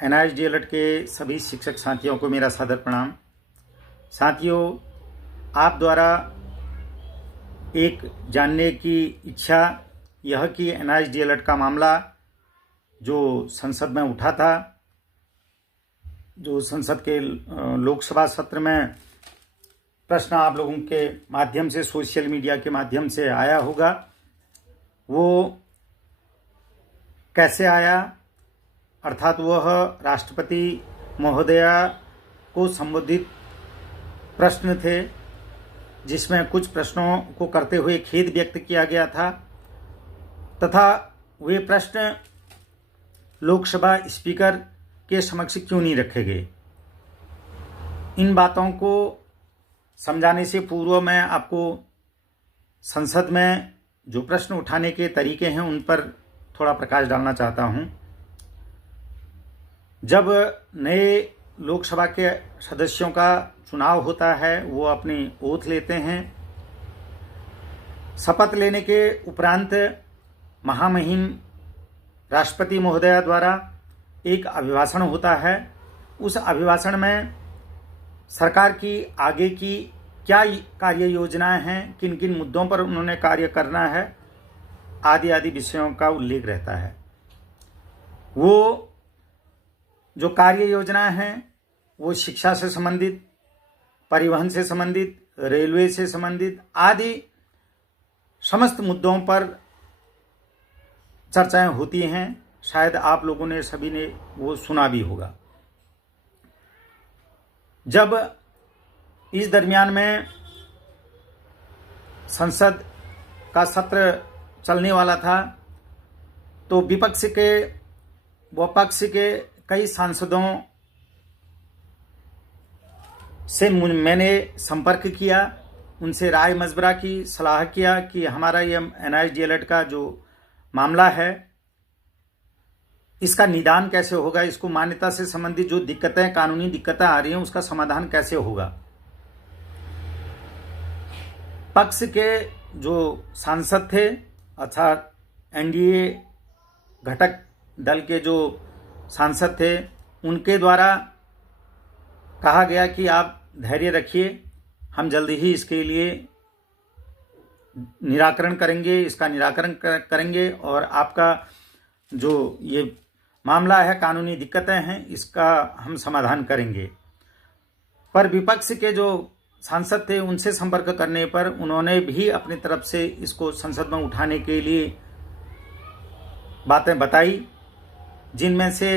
NIS DElEd के सभी शिक्षक साथियों को मेरा सादर प्रणाम। साथियों, आप द्वारा एक जानने की इच्छा यह कि एनआईएस डीएलएड का मामला जो संसद में उठा था, जो संसद के लोकसभा सत्र में प्रश्न आप लोगों के माध्यम से, सोशल मीडिया के माध्यम से आया होगा, वो कैसे आया, अर्थात वह राष्ट्रपति महोदया को संबोधित प्रश्न थे, जिसमें कुछ प्रश्नों को करते हुए खेद व्यक्त किया गया था तथा वे प्रश्न लोकसभा स्पीकर के समक्ष क्यों नहीं रखे गए। इन बातों को समझाने से पूर्व मैं आपको संसद में जो प्रश्न उठाने के तरीके हैं उन पर थोड़ा प्रकाश डालना चाहता हूं। जब नए लोकसभा के सदस्यों का चुनाव होता है, वो अपनी ओथ लेते हैं। शपथ लेने के उपरांत महामहिम राष्ट्रपति महोदया द्वारा एक अभिभाषण होता है। उस अभिभाषण में सरकार की आगे की क्या कार्य योजनाएं हैं, किन किन मुद्दों पर उन्होंने कार्य करना है, आदि आदि विषयों का उल्लेख रहता है। वो जो कार्य योजनाएं हैं वो शिक्षा से संबंधित, परिवहन से संबंधित, रेलवे से संबंधित आदि समस्त मुद्दों पर चर्चाएं होती हैं। शायद आप लोगों ने, सभी ने वो सुना भी होगा। जब इस दरमियान में संसद का सत्र चलने वाला था तो विपक्ष के व पक्ष के कई सांसदों से मैंने संपर्क किया, उनसे राय मशवरा की, सलाह किया कि हमारा ये एनआईएस डीएलएड का जो मामला है इसका निदान कैसे होगा, इसको मान्यता से संबंधित जो दिक्कतें, कानूनी दिक्कतें आ रही हैं उसका समाधान कैसे होगा। पक्ष के जो सांसद थे अर्थात एनडीए घटक दल के जो सांसद थे, उनके द्वारा कहा गया कि आप धैर्य रखिए, हम जल्दी ही इसके लिए निराकरण करेंगे, इसका निराकरण करेंगे और आपका जो ये मामला है, कानूनी दिक्कतें हैं, इसका हम समाधान करेंगे। पर विपक्ष के जो सांसद थे उनसे संपर्क करने पर उन्होंने भी अपनी तरफ से इसको संसद में उठाने के लिए बातें बताई, जिनमें से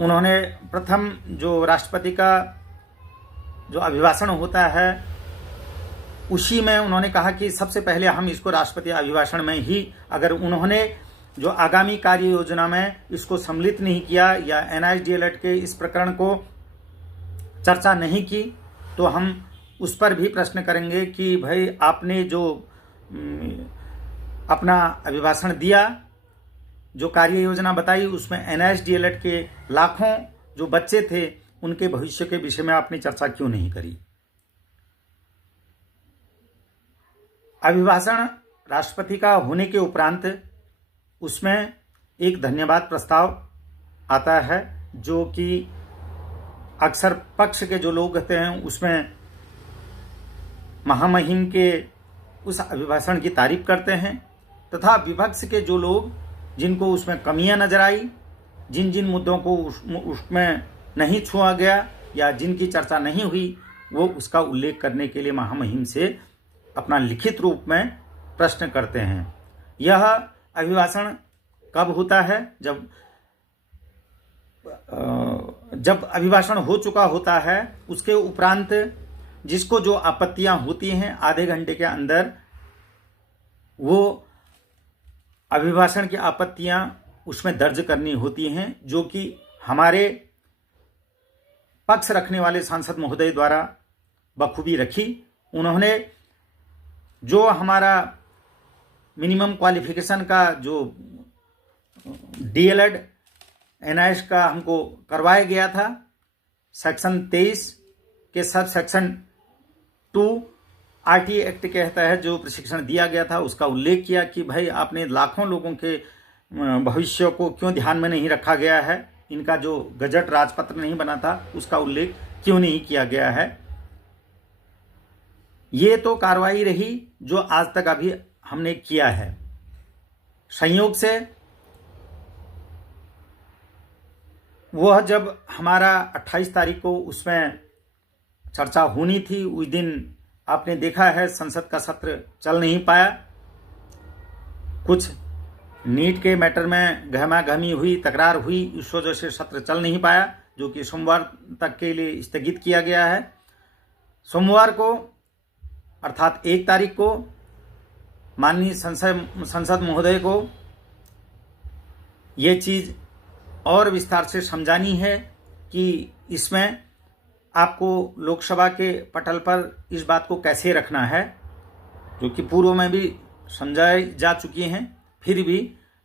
उन्होंने प्रथम जो राष्ट्रपति का जो अभिभाषण होता है उसी में उन्होंने कहा कि सबसे पहले हम इसको राष्ट्रपति अभिभाषण में ही, अगर उन्होंने जो आगामी कार्य योजना में इसको सम्मिलित नहीं किया या एनआईएस डीएलएड के इस प्रकरण को चर्चा नहीं की, तो हम उस पर भी प्रश्न करेंगे कि भाई आपने जो अपना अभिभाषण दिया, जो कार्य योजना बताई, उसमें एनआईएस डीएलएड के लाखों जो बच्चे थे उनके भविष्य के विषय में आपने चर्चा क्यों नहीं करी। अभिभाषण राष्ट्रपति का होने के उपरांत उसमें एक धन्यवाद प्रस्ताव आता है, जो कि अक्सर पक्ष के जो लोग कहते हैं उसमें महामहिम के उस अभिभाषण की तारीफ करते हैं, तथा विपक्ष के जो लोग जिनको उसमें कमियां नजर आई, जिन जिन मुद्दों को उसमें नहीं छुआ गया या जिनकी चर्चा नहीं हुई, वो उसका उल्लेख करने के लिए महामहिम से अपना लिखित रूप में प्रश्न करते हैं। यह अभिभाषण कब होता है? जब अभिभाषण हो चुका होता है, उसके उपरांत जिसको जो आपत्तियां होती हैं आधे घंटे के अंदर वो अभिभाषण की आपत्तियां उसमें दर्ज करनी होती हैं, जो कि हमारे पक्ष रखने वाले सांसद महोदय द्वारा बखूबी रखी। उन्होंने जो हमारा मिनिमम क्वालिफिकेशन का जो डीएलएड एनआईएस का हमको करवाया गया था, सेक्शन 23 के सब सेक्शन 2 आरटीए एक्ट के तहत जो प्रशिक्षण दिया गया था उसका उल्लेख किया कि भाई आपने लाखों लोगों के भविष्य को क्यों ध्यान में नहीं रखा गया है, इनका जो गजट राजपत्र नहीं बना था उसका उल्लेख क्यों नहीं किया गया है। ये तो कार्रवाई रही जो आज तक अभी हमने किया है। संयोग से वह जब हमारा 28 तारीख को उसमें चर्चा होनी थी, उस दिन आपने देखा है संसद का सत्र चल नहीं पाया। कुछ नीट के मैटर में गहमागहमी हुई, तकरार हुई, इस वजह से सत्र चल नहीं पाया, जो कि सोमवार तक के लिए स्थगित किया गया है। सोमवार को अर्थात 1 तारीख को माननीय संसद महोदय को ये चीज़ और विस्तार से समझानी है कि इसमें आपको लोकसभा के पटल पर इस बात को कैसे रखना है, जो कि पूर्व में भी समझाई जा चुकी हैं। फिर भी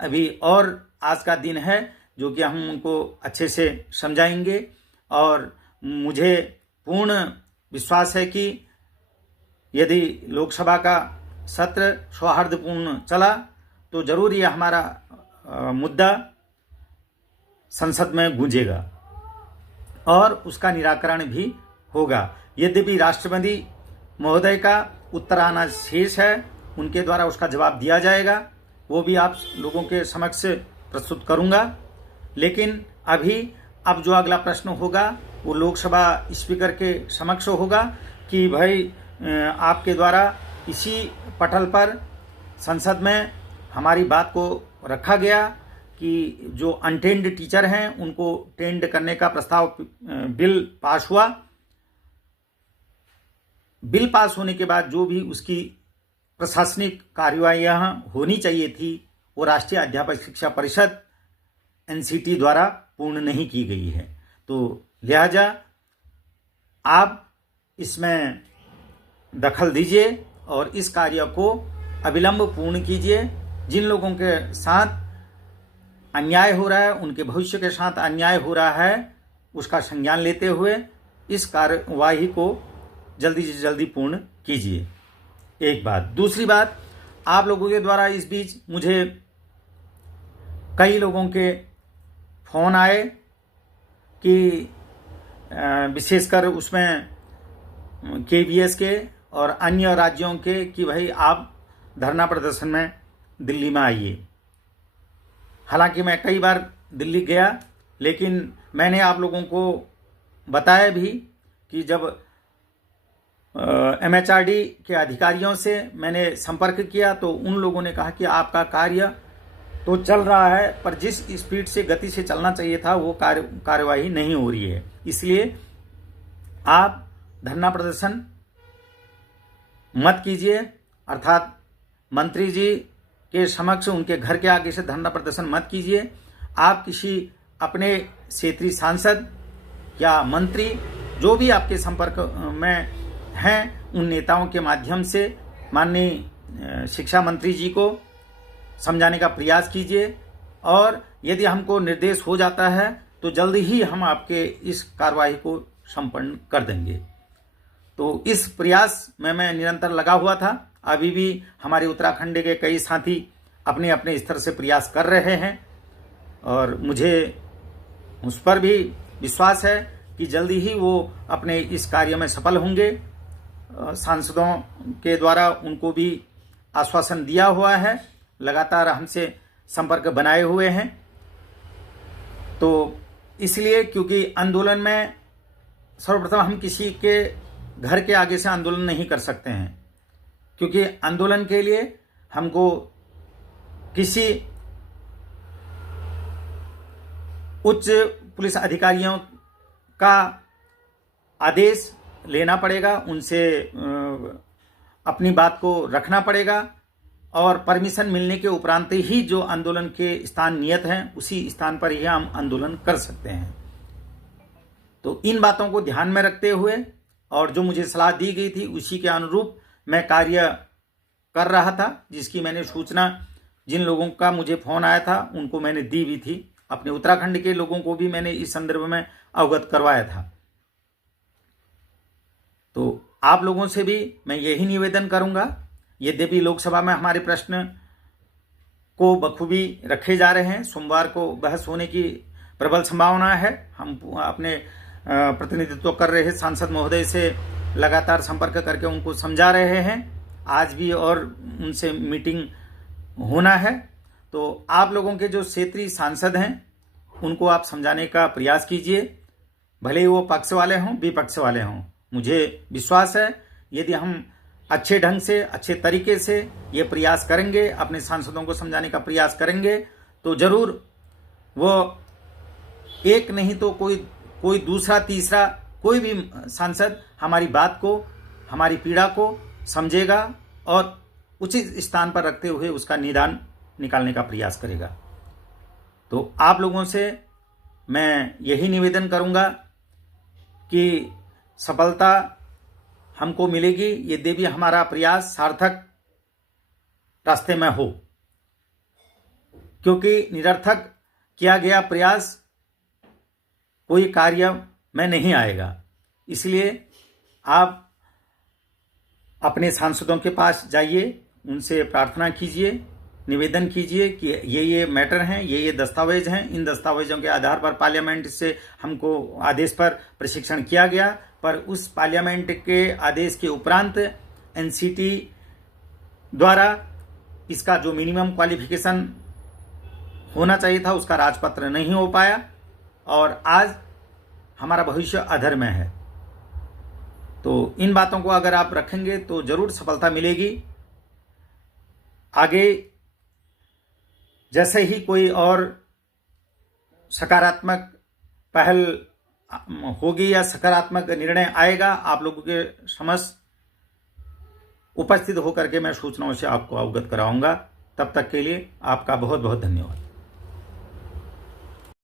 अभी और आज का दिन है जो कि हम उनको अच्छे से समझाएंगे। और मुझे पूर्ण विश्वास है कि यदि लोकसभा का सत्र सौहार्दपूर्ण चला तो जरूर ये हमारा मुद्दा संसद में गूंजेगा और उसका निराकरण भी होगा। यद्यपि राष्ट्रपति महोदय का उत्तर आना शेष है, उनके द्वारा उसका जवाब दिया जाएगा, वो भी आप लोगों के समक्ष प्रस्तुत करूंगा। लेकिन अभी अब जो अगला प्रश्न होगा वो लोकसभा स्पीकर के समक्ष होगा कि भाई आपके द्वारा इसी पटल पर संसद में हमारी बात को रखा गया कि जो अनटेंड टीचर हैं उनको टेंड करने का प्रस्ताव बिल पास हुआ। बिल पास होने के बाद जो भी उसकी प्रशासनिक कार्यवाहियां होनी चाहिए थी वो राष्ट्रीय अध्यापक शिक्षा परिषद एनसीटी द्वारा पूर्ण नहीं की गई है। तो लिहाजा आप इसमें दखल दीजिए और इस कार्य को अविलंब पूर्ण कीजिए। जिन लोगों के साथ अन्याय हो रहा है, उनके भविष्य के साथ अन्याय हो रहा है, उसका संज्ञान लेते हुए इस कार्यवाही को जल्दी से जल्दी पूर्ण कीजिए। एक बात। दूसरी बात, आप लोगों के द्वारा इस बीच मुझे कई लोगों के फोन आए कि विशेषकर उसमें केवीएस के और अन्य राज्यों के कि भाई आप धरना प्रदर्शन में दिल्ली में आइए। हालांकि मैं कई बार दिल्ली गया, लेकिन मैंने आप लोगों को बताया भी कि जब एमएचआरडी के अधिकारियों से मैंने संपर्क किया तो उन लोगों ने कहा कि आपका कार्य तो चल रहा है, पर जिस स्पीड से गति से चलना चाहिए था वो कार्यवाही नहीं हो रही है। इसलिए आप धरना प्रदर्शन मत कीजिए, अर्थात मंत्री जी के समक्ष उनके घर के आगे से धरना प्रदर्शन मत कीजिए। आप किसी अपने क्षेत्रीय सांसद या मंत्री जो भी आपके संपर्क में हैं उन नेताओं के माध्यम से माननीय शिक्षा मंत्री जी को समझाने का प्रयास कीजिए। और यदि हमको निर्देश हो जाता है तो जल्दी ही हम आपके इस कार्रवाई को संपन्न कर देंगे। तो इस प्रयास में मैं निरंतर लगा हुआ था। अभी भी हमारे उत्तराखंड के कई साथी अपने अपने स्तर से प्रयास कर रहे हैं और मुझे उस पर भी विश्वास है कि जल्दी ही वो अपने इस कार्य में सफल होंगे। सांसदों के द्वारा उनको भी आश्वासन दिया हुआ है, लगातार हमसे संपर्क बनाए हुए हैं। तो इसलिए क्योंकि आंदोलन में सर्वप्रथम हम किसी के घर के आगे से आंदोलन नहीं कर सकते हैं, क्योंकि आंदोलन के लिए हमको किसी उच्च पुलिस अधिकारियों का आदेश लेना पड़ेगा, उनसे अपनी बात को रखना पड़ेगा और परमिशन मिलने के उपरांत ही जो आंदोलन के स्थान नियत हैं उसी स्थान पर ही हम आंदोलन कर सकते हैं। तो इन बातों को ध्यान में रखते हुए और जो मुझे सलाह दी गई थी उसी के अनुरूप मैं कार्य कर रहा था, जिसकी मैंने सूचना जिन लोगों का मुझे फोन आया था उनको मैंने दी भी थी। अपने उत्तराखंड के लोगों को भी मैंने इस संदर्भ में अवगत करवाया था। तो आप लोगों से भी मैं यही निवेदन करूंगा, यद्यपि लोकसभा में हमारे प्रश्न को बखूबी रखे जा रहे हैं, सोमवार को बहस होने की प्रबल संभावना है। हम अपने प्रतिनिधित्व कर रहे सांसद महोदय से लगातार संपर्क करके उनको समझा रहे हैं। आज भी और उनसे मीटिंग होना है। तो आप लोगों के जो क्षेत्रीय सांसद हैं उनको आप समझाने का प्रयास कीजिए, भले ही वो पक्ष वाले हों विपक्ष वाले हों। मुझे विश्वास है यदि हम अच्छे ढंग से अच्छे तरीके से ये प्रयास करेंगे, अपने सांसदों को समझाने का प्रयास करेंगे, तो जरूर वो एक नहीं तो कोई दूसरा तीसरा कोई भी सांसद हमारी बात को, हमारी पीड़ा को समझेगा और उचित स्थान पर रखते हुए उसका निदान निकालने का प्रयास करेगा। तो आप लोगों से मैं यही निवेदन करूंगा कि सफलता हमको मिलेगी यद्यपि हमारा प्रयास सार्थक रास्ते में हो, क्योंकि निरर्थक किया गया प्रयास कोई कार्य में नहीं आएगा। इसलिए आप अपने सांसदों के पास जाइए, उनसे प्रार्थना कीजिए, निवेदन कीजिए कि ये मैटर हैं, ये दस्तावेज हैं। इन दस्तावेजों के आधार पर पार्लियामेंट से हमको आदेश पर प्रशिक्षण किया गया, पर उस पार्लियामेंट के आदेश के उपरांत एनसीटी द्वारा इसका जो मिनिमम क्वालिफिकेशन होना चाहिए था उसका राजपत्र नहीं हो पाया और आज हमारा भविष्य अधर में है। तो इन बातों को अगर आप रखेंगे तो जरूर सफलता मिलेगी। आगे जैसे ही कोई और सकारात्मक पहल होगी या सकारात्मक निर्णय आएगा, आप लोगों के समक्ष उपस्थित होकर के मैं सूचनाओं से आपको अवगत कराऊंगा। तब तक के लिए आपका बहुत बहुत धन्यवाद।